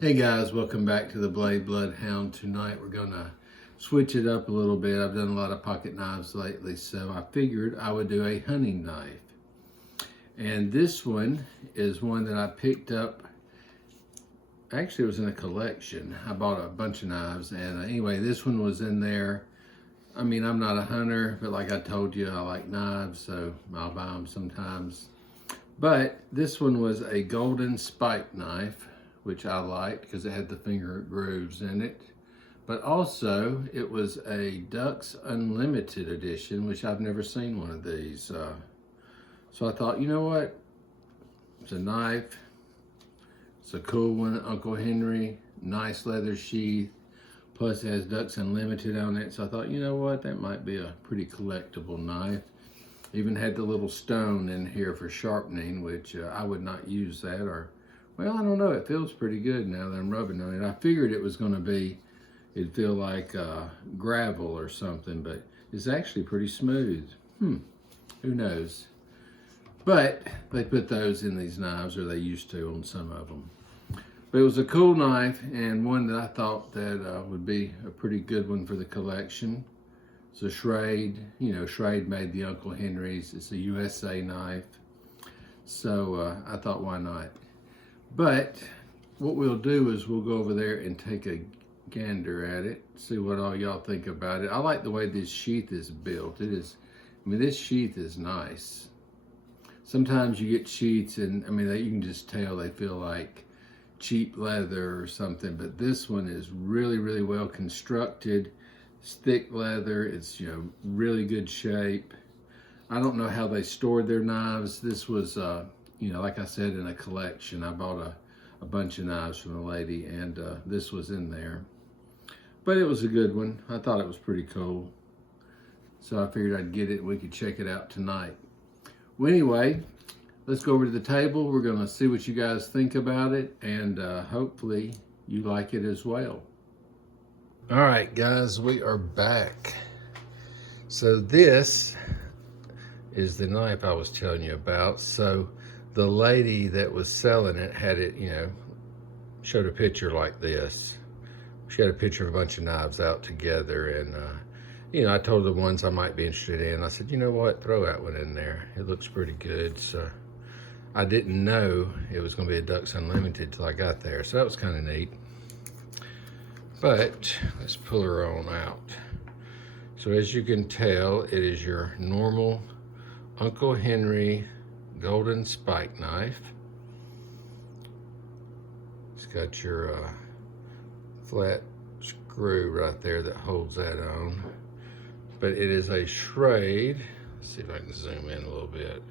Hey guys, welcome back to the Blade Bloodhound. Tonight we're gonna switch it up a little bit. I've done a lot of pocket knives lately, so I figured I would do a hunting knife. And this one is one that I picked up. Actually, it was in a collection. I bought a bunch of knives, and anyway, this one was in there. I mean, I'm not a hunter, but like I told you, I like knives, so I'll buy them sometimes. But this one was a golden spike knife, which I liked because it had the finger grooves in it. But also, it was a Dux Unlimited edition, which I've never seen one of these. So I thought, you know what? It's a knife. It's a cool one, Uncle Henry. Nice leather sheath. Plus, it has Dux Unlimited on it. So I thought, you know what? That might be a pretty collectible knife. Even had the little stone in here for sharpening, which I would not use that, or well, I don't know, it feels pretty good now that I'm rubbing on it. I figured it was gonna be, it'd feel like gravel or something, but it's actually pretty smooth. Who knows? But they put those in these knives, or they used to on some of them. But it was a cool knife, and one that I thought that would be a pretty good one for the collection. It's a Schrade. You know, Schrade made the Uncle Henry's. It's a USA knife. So I thought, why not? But what we'll do is we'll go over there and take a gander at it, see what all y'all think about it. I like the way this sheath is built. It is, I mean, this sheath is nice. Sometimes you get sheaths and, I mean, you can just tell they feel like cheap leather or something, but this one is really, really well constructed. It's thick leather. It's, you know, really good shape. I don't know how they stored their knives. This was, you know, like I said, in a collection. I bought a bunch of knives from a lady, and this was in there. But it was a good one. I thought it was pretty cool. So I figured I'd get it and we could check it out tonight. Well, anyway, let's go over to the table. We're gonna see what you guys think about it, and hopefully you like it as well. All right, guys, we are back. So this is the knife I was telling you about. So the lady that was selling it had it, you know, showed a picture like this. She had a picture of a bunch of knives out together, and you know, I told her the ones I might be interested in. I said, you know what, throw that one in there. It looks pretty good. So I didn't know it was gonna be a Dux Unlimited till I got there. So that was kind of neat. But let's pull her on out. So as you can tell, it is your normal Uncle Henry golden spike knife. It's got your flat screw right there that holds that on. But it is a Schrade. Let's see if I can zoom in a little bit.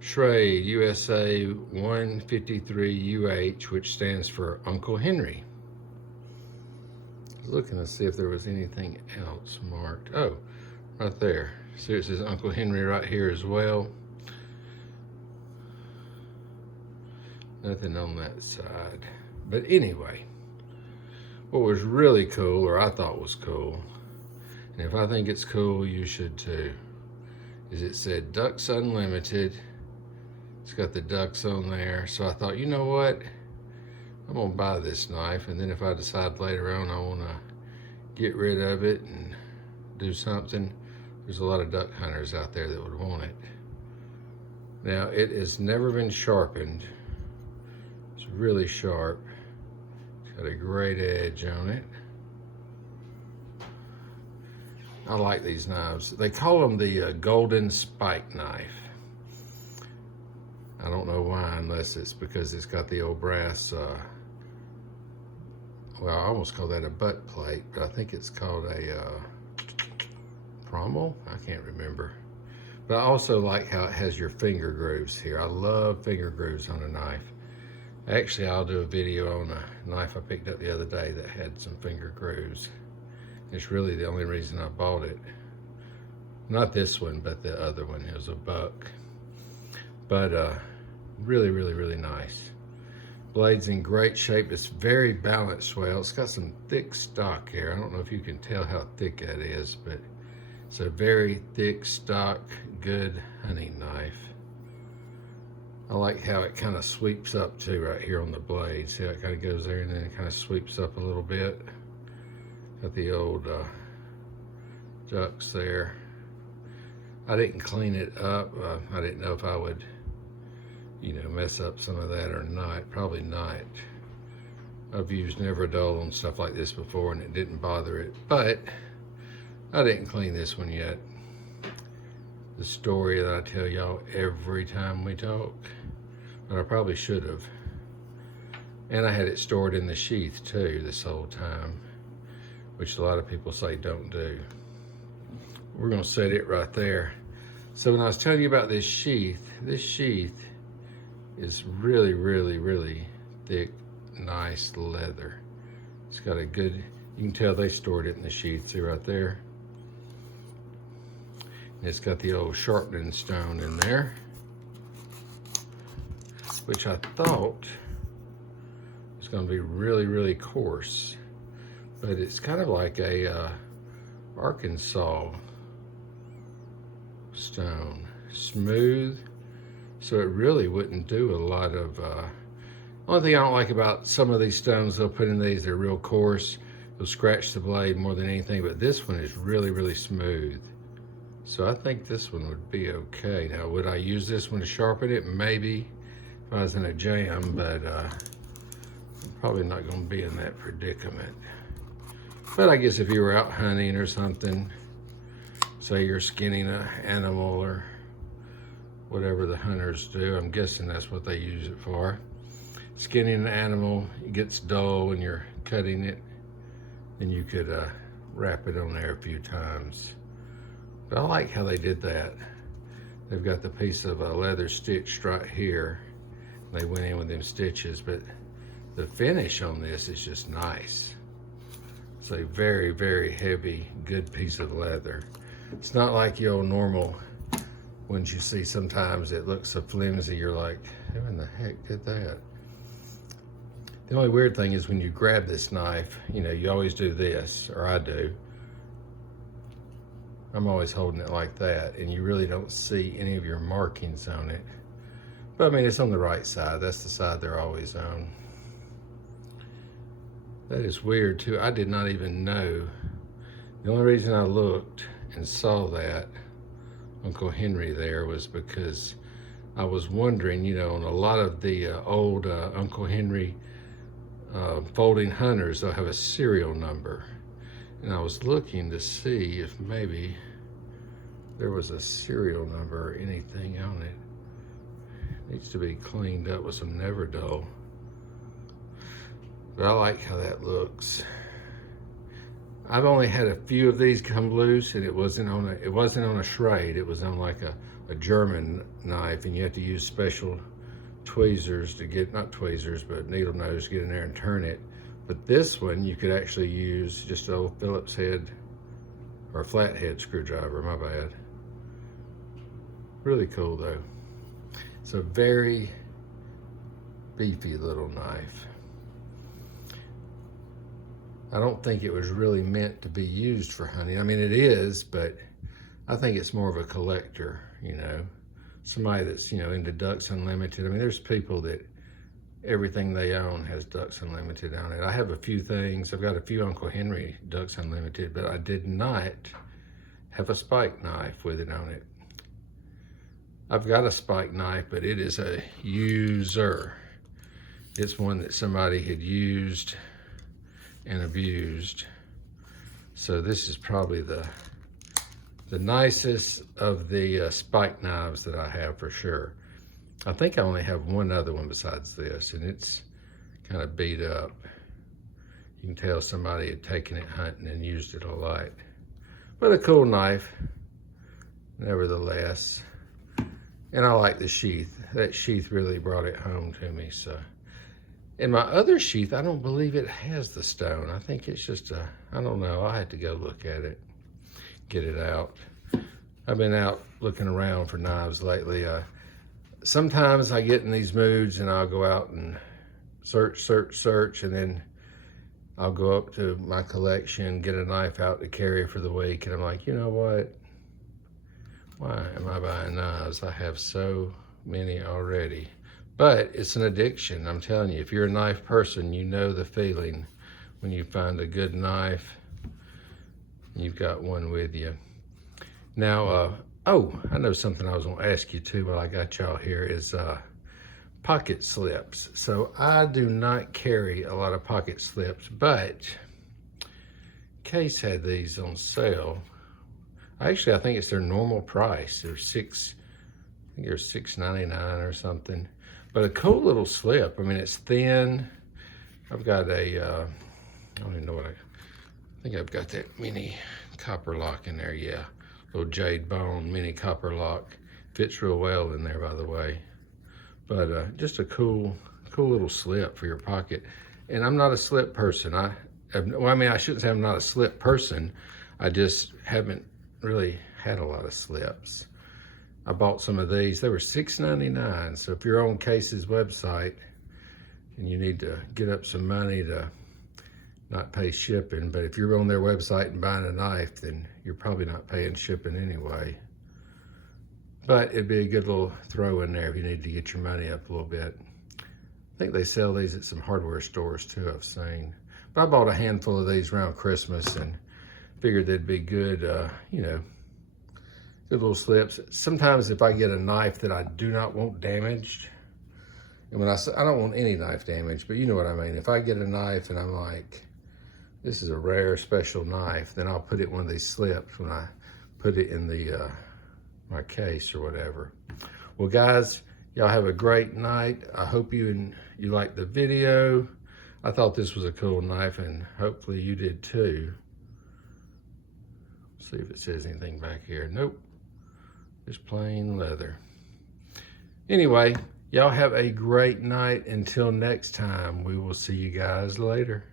Schrade USA 153UH, which stands for Uncle Henry. I was looking to see if there was anything else marked. Oh, right there. See, it says Uncle Henry right here as well. Nothing on that side. But anyway, what was really cool, or I thought was cool, and if I think it's cool, you should too, is it said Dux Unlimited. It's got the ducks on there. So I thought, you know what? I'm gonna buy this knife, and then if I decide later on I wanna get rid of it and do something, there's a lot of duck hunters out there that would want it. Now, it has never been sharpened. It's really sharp. It's got a great edge on it. I like these knives. They call them the golden spike knife. I don't know why, unless it's because it's got the old brass, well, I almost call that a butt plate, but I think it's called a pommel? I can't remember. But I also like how it has your finger grooves here. I love finger grooves on a knife. Actually, I'll do a video on a knife I picked up the other day that had some finger grooves. It's really the only reason I bought it. Not this one, but the other one. It was a buck. But really, really, really nice. Blade's in great shape. It's very balanced well. It's got some thick stock here. I don't know if you can tell how thick that is, but it's a very thick stock, good hunting knife. I like how it kind of sweeps up too right here on the blade. See how it kind of goes there and then it kind of sweeps up a little bit. Got the old ducks there. I didn't clean it up. I didn't know if I would, you know, mess up some of that or not. Probably not. I've used Never Dull on stuff like this before and it didn't bother it, but I didn't clean this one yet. The story that I tell y'all every time we talk, but I probably should have. And I had it stored in the sheath too this whole time, which a lot of people say don't do. We're gonna set it right there. So when I was telling you about this sheath is really, really, really thick, nice leather. It's got a good, you can tell they stored it in the sheath, see right there. And it's got the old sharpening stone in there, which I thought was gonna be really, really coarse, but it's kind of like a Arkansas stone, smooth, so it really wouldn't do a lot of, only thing I don't like about some of these stones they'll put in these, they're real coarse, they'll scratch the blade more than anything, but this one is really, really smooth. So I think this one would be okay. Now, would I use this one to sharpen it? Maybe, if I was in a jam, but I'm probably not gonna be in that predicament. But I guess if you were out hunting or something, say you're skinning an animal or whatever the hunters do, I'm guessing that's what they use it for. Skinning an animal, it gets dull when you're cutting it, then you could wrap it on there a few times. But I like how they did that. They've got the piece of leather stitched right here. They went in with them stitches, but the finish on this is just nice. It's a very, very heavy, good piece of leather. It's not like your normal ones you see sometimes. It looks so flimsy, you're like, who in the heck did that? The only weird thing is when you grab this knife, you know, you always do this, or I do. I'm always holding it like that, and you really don't see any of your markings on it. But I mean, it's on the right side. That's the side they're always on. That is weird too. I did not even know. The only reason I looked and saw that Uncle Henry there was because I was wondering, you know, on a lot of the old Uncle Henry folding hunters, they'll have a serial number. And I was looking to see if maybe there was a serial number or anything on it. It needs to be cleaned up with some Never Dull. But I like how that looks. I've only had a few of these come loose, and it wasn't on a Schrade. It was on like a German knife, and you have to use special tweezers to get, not tweezers, but needle nose to get in there and turn it. But this one, you could actually use just an old Phillips head or a flathead screwdriver, my bad. Really cool though. It's a very beefy little knife. I don't think it was really meant to be used for hunting. I mean, it is, but I think it's more of a collector, you know, somebody that's, you know, into Ducks Unlimited. I mean, there's people that everything they own has Ducks Unlimited on it. I have a few things. I've got a few Uncle Henry Ducks Unlimited, but I did not have a spike knife with it on it. I've got a spike knife, but it is a user. It's one that somebody had used and abused. So this is probably the nicest of the spike knives that I have for sure. I think I only have one other one besides this, and it's kind of beat up. You can tell somebody had taken it hunting and used it a lot. But a cool knife, nevertheless. And I like the sheath. That sheath really brought it home to me, so. In my other sheath, I don't believe it has the stone. I think it's just a, I don't know, I had to go look at it, get it out. I've been out looking around for knives lately. Sometimes I get in these moods and I'll go out and search, and then I'll go up to my collection, get a knife out to carry for the week, and I'm like, you know what? Why am I buying knives? I have so many already. But it's an addiction. I'm telling you, if you're a knife person, you know the feeling when you find a good knife. You've got one with you. Now, oh, I know something I was gonna ask you too while I got y'all here is pocket slips. So I do not carry a lot of pocket slips, but Case had these on sale. Actually, I think it's their normal price. They're $6.99 or something. But a cool little slip. I mean, it's thin. I've got a, I don't even know what I think I've got that mini copper lock in there, yeah. Little jade bone mini copper lock. Fits real well in there, by the way. But just a cool little slip for your pocket. And I'm not a slip person. I shouldn't say I'm not a slip person. I just haven't really had a lot of slips. I bought some of these. They were $6.99. So if you're on Case's website and you need to get up some money to not pay shipping, but if you're on their website and buying a knife, then you're probably not paying shipping anyway. But it'd be a good little throw in there if you need to get your money up a little bit. I think they sell these at some hardware stores too, I've seen. But I bought a handful of these around Christmas and figured they'd be good, you know, good little slips. Sometimes if I get a knife that I do not want damaged, and when I say, I don't want any knife damage, but you know what I mean. If I get a knife and I'm like, this is a rare special knife, then I'll put it in one of these slips when I put it in the my case or whatever. Well, guys, y'all have a great night. I hope you liked the video. I thought this was a cool knife, and hopefully you did too. See if it says anything back here. Nope, just plain leather. Anyway, y'all have a great night. Until next time, we will see you guys later.